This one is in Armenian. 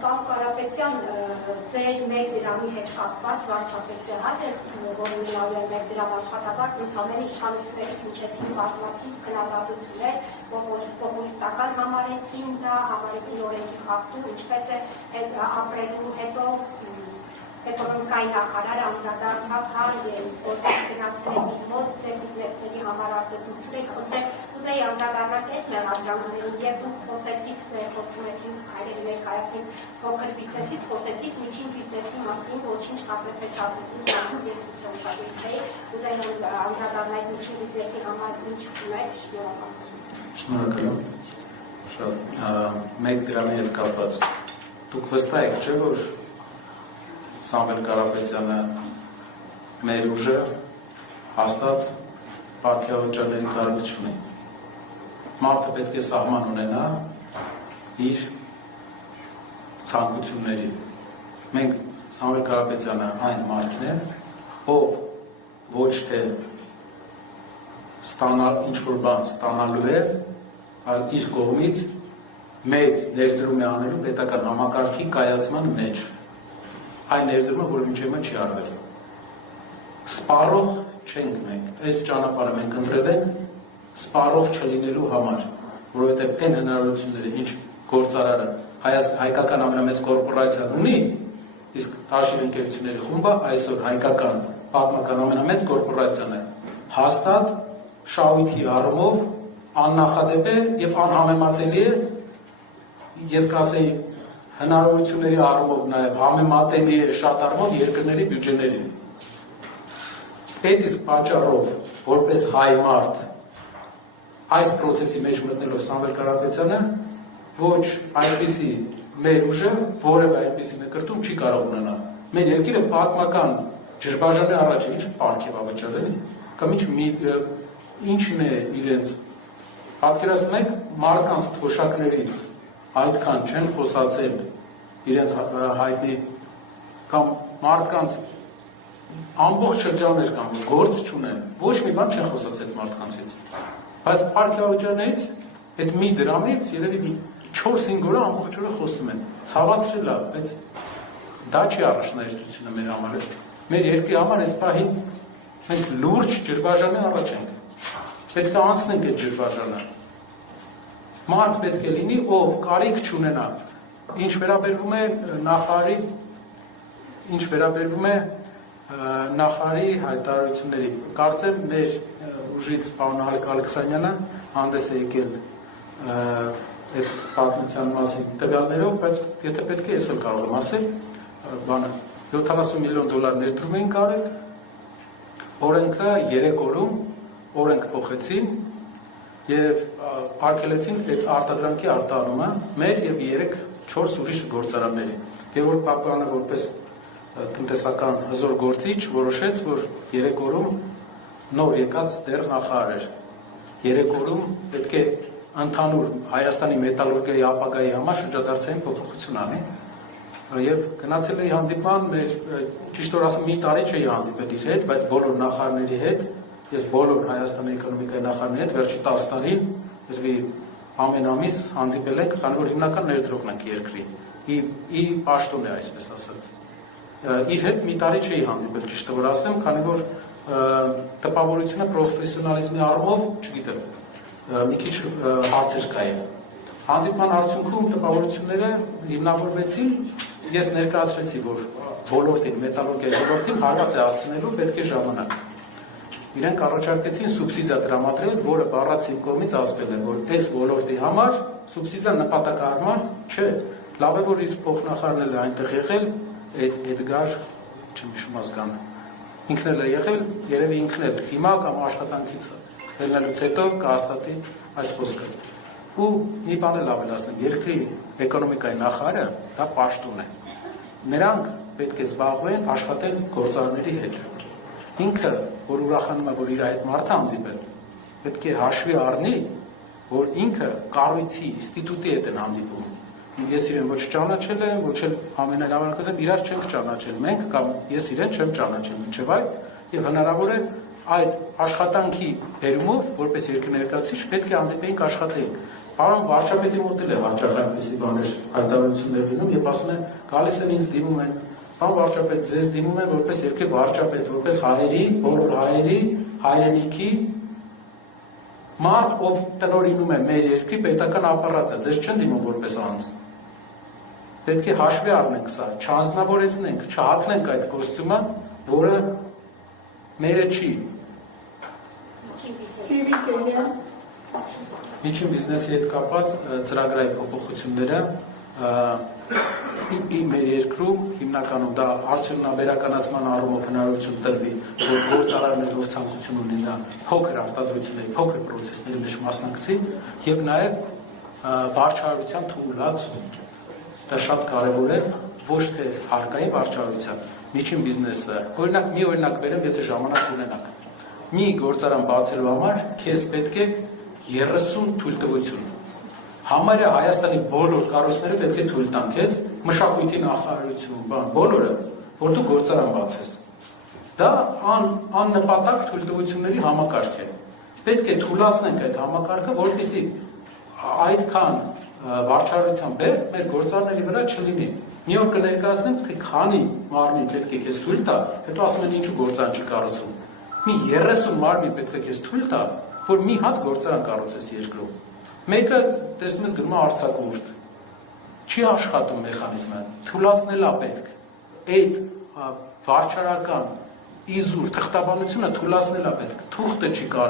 Պարոն Կարապետյան, ձեր 1 դրամի հետ կապված վարչապետ եղած էր, որ ունենալու է 1 դրամ աշխատավարձ, ընդհանուր իշխանություններից հնչեցին բազմաթիվ քննադատություններ, պոպուլիստական համարեցին դա, համարեցին օրենքի խախտում, ինչպես է ապրելու հետո էկոնոմիկայի նախարարը անդրադարձավ որ գնացել է իր մոտ ձեր բիզնեսների համար արտադրություն եք խնդրել, ուզեի անդրադառնալ այս մեղադրանքներին, եւ դուք խոսեցիք ձեր խոսում եք հայրերի ներկայացին փոքր բիզնեսից, խոսեցիք միջին բիզնեսի մասին, ոչինչ կարծես թե չասեցիք, ես ուշադրություն չէի, ուզեի անդրադառնալ միջին բիզնեսի համար ինչ ունեք, շնորհակալ եմ։ Շատ 1 դրամի հետ կապված դուք վստահ եք, չէ՞ որ Սամվել Կարապետյանը մեր ուժը հաստատ պարգևաճարների կարիք չունի։ Մարդը պետք է սահման ունենա իր ցանկությունների։ Մենք Սամվել Կարապետյանը այն մարդն է, ով ոչ թե ստանալ ինչ-որ բան ստանալու է, այլ իր կողմից մեծ ներդրում է անելու պետական համակարգի կայացման մեջ։ Այն ներդրումը, որ մինչև չի արվել։ Սպառող չենք մենք, այս ճանապարհը մենք ընտրել ենք սպառող չլինելու համար, որովհետև այն հնարավորությունները, ինչ գործարարը հայկական ամենամեծ կորպորացիան ունի, իսկ դաշինք ընկերությունների խումբը այսօր հայկական պատմական ամենամեծ կորպորացիան է, հաստատ շահույթի առումով աննախադեպ է եւ անհամեմատելի է, ես կասեի հնարավորությունների առումով նաև համեմատելի է շատ առումով երկրների բյուջեներին։ Այդ իսկ պատճառով, որպես հայ մարդ, այս process-ի մեջ մտնելով Սամվել Կարապետյանը, ոչ այնպիսի մեր ուժը, որևէ այնպիսի նկրտում չի կարող ունենալ։ Մեր երկիրը պատմական ջրբաժանի առաջ ինչ պարգևավճար էլի, կամ ինչն է իրենց պատկերացնեք մարդկանց թոշակներից այդքան չեն խոսացել իրենց հայտնի կամ մարդկանց ամբողջ շրջաններ կամ գործ չունեն, ոչ մի բան չեն խոսացել մարդկանցից, բայց պարգևավճարներից այդ 1 դրամից երևի 4-5 օրը ամբողջ օրը խոսում են, ցավացրել է, բայց դա չի առաջնահերթությունը մեր համար, մեր երկրի համար այս պահին մենք լուրջ ջրբաժանի առաջ ենք, պետք է անցնենք այդ ջրբաժանը, մարդ պետք է լինի, ով կարիք չունենա, ինչ վերաբերվում է նախարարի հայտարարությունների, կարծեմ մեր ուժից պարոն Հալիկ Ալեքսանյանը հանդես է եկել այդ պատմության մասին տվյալներով, բայց եթե պետք է ես էլ կարող եմ ասել, բանը 70 միլիոն դոլար ներդրում էին կարել, օրենքը 3 օրում օրենք փոխեցին եւ արգելեցին այդ արտադրանքի արտահանումը մեր եւ 3-4 ուրիշ գործարանների։ Գևորգ Պապյանը որպես տնտեսական հզոր գործիչ որոշեց, որ 3 օրում նոր եկած դեռ նախարար էր։ 3 օրում պետք է ընդհանուր Հայաստանի մետալուրգիայի ապագայի համար շրջադարձային փոփոխություն անի։ Եվ գնացել էի հանդիպման, ճիշտ որ ասեմ, մի տարի չէի հանդիպել իր հետ, բայց բոլոր նախարարների հետ, ես բոլոր Հայաստանի էկոնոմիկայի նախարարների հետ վերջի 10 տարին երևի ամեն ամիս հանդիպել ենք, քանի որ հիմնական ներդրողն ենք երկրի։ Ի պաշտոն է, այսպես ասած։ Իր հետ մի տարի չէի հանդիպել, ճիշտ որ ասեմ, քանի որ տպավորությունը պրոֆեսիոնալիզմի առումով, չգիտեմ, մի քիչ հարցեր կային։ Հանդիպման արդյունքում տպավորությունները հիմնավորվեցին, ես ներկայացրեցի, որ ոլորտին, մետալուրգիայի ոլորտին հարված է հասցնելու պետք է ժամանակ։ Իրենք առաջարկեցին սուբսիդիա տրամադրել, որը բառացի կողմից ասվել է, որ այս ոլորտի համար սուբսիդիա նպատակահարմար չէ։ Լավ է, որ իր փոխնախարարն էլ այնտեղ եղել, Էդգար, չեմ հիշում ազգանը, ինքն էլ է եղել, երևի ինքն էլ հիմա կամ աշխատանքից ելնելուց հետո կհաստատի այս խոսքը։ Ու մի բան էլ ավելացնեմ, երկրի էկոնոմիկայի նախարարը դա պաշտոն է։ Նրանք պետք է զբաղվեն աշխատել գործարանների հետ։ Ինքը, որ ուրախանում է, որ իր այդ մարդը հանդիպել, պետք է հաշվի առնի, որ ինքը կառույցի, ինստիտուտի հետ են հանդիպում։ Ես իրեն ոչ ճանաչել եմ, ոչ էլ ամենալավանքով իրար չենք ճանաչել մենք կամ ես իրեն չեմ ճանաչել մինչև այդ եւ հնարավոր է այդ աշխատանքի բերումով, որպես երկրի ներկայացուցիչ, պետք է հանդիպեինք աշխատեինք։ Պարոն վարչապետի մոտ էլ է հաճախ այնպիսի բաներ հայտարարություններ լինում, եւ ասում են, գալիս են ինձ դիմում են, պարոն վարչապետ, ձեզ դիմում են որպես երկրի վարչապետ, որպես հայերի, բոլոր հայերի, հայրենիքի մարդ, ով տնօրինում է մեր երկրի պետական ապարատը, ձեզ չեն դիմում որպես անձ։ Պետք է հաշվի առնենք սա, չանձնավորեցնենք, չհակնենք այդ կոստյումը, որը մերը չի։ Միջին բիզնեսի հետ կապված ծրագրային փոփոխությունները մեր երկրում հիմնականում դա արդյունաբերականացման առումով հնարավորություն տրվի, որ գործարարներով ցանկություն ունի նա փոքր արտադրությունների, փոքր պրոցեսների մեջ մասնակցի եւ նաեւ վարչարարության թույլատում։ Դա շատ կարեւոր է ոչ թե հարկային վարչարարության, միջին բիզնեսը։ Օրինակ մի օրինակ բերեմ, եթե ժամանակ ունենաք։ Մի գործարան բացելու համար քեզ պետք է 30 թույլտվություն։ Համարյա Հայաստանի բոլոր կառույցները պետք է թույլ տան քեզ, մշակույթի նախարարություն, բոլորը, որ դու գործարան բացես։ Դա աննպատակ թույլտվությունների համակարգ է։ Պետք է թույլատնենք այդ համակարգը, որպեսզի այդքան վարչարարության բեռ մեր գործարների վրա չլինի։ Մի օր կներկայացնենք, թե քանի մարմին պետք է քեզ թույլ տա, հետո ասում են ինչու գործարան չի կառուցում։ Մի 30 մարմին պետք է քեզ թույլ տա, որ մի հատ գործարան կառուցես երկրում։ Մեկը տեսնում ես գնում է արձակուրդ։ Չի աշխատում մեխանիզմը, թույլանել է պետք։ Այդ վարչարական իզուր թղթաբանությունը թույլանել է պետք։ Թուղթը չի կարելի